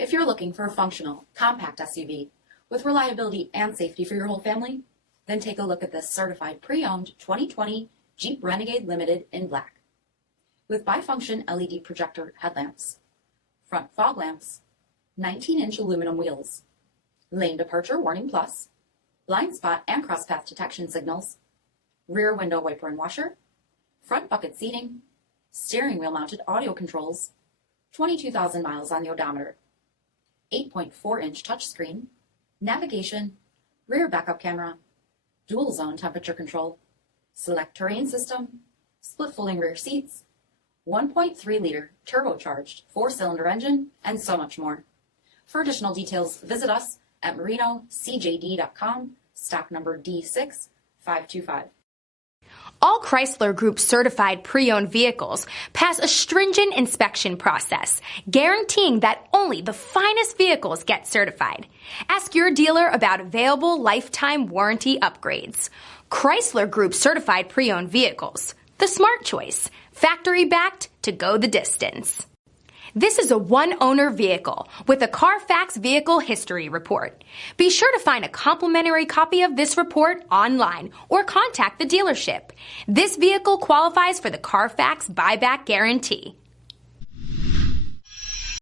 If you're looking for a functional, compact SUV with reliability and safety for your whole family, then take a look at this certified pre-owned 2020 Jeep Renegade Limited in black. With bifunction LED projector headlamps, front fog lamps, 19-inch aluminum wheels, lane departure warning plus, blind spot and crosspath detection signals, rear window wiper and washer, front bucket seating, steering wheel mounted audio controls, 22,000 miles on the odometer, 8.4-inch touchscreen, navigation, rear backup camera, dual zone temperature control, select terrain system, split folding rear seats, 1.3-liter turbocharged 4-cylinder engine, and so much more. For additional details, visit us at marinocjd.com, stock number D6525. All Chrysler Group certified pre-owned vehicles pass a stringent inspection process, guaranteeing that only the finest vehicles get certified. Ask your dealer about available lifetime warranty upgrades. Chrysler Group certified pre-owned vehicles, the smart choice, factory backed to go the distance. This is a one-owner vehicle with a Carfax Vehicle History Report. Be sure to find a complimentary copy of this report online or contact the dealership. This vehicle qualifies for the Carfax Buyback Guarantee.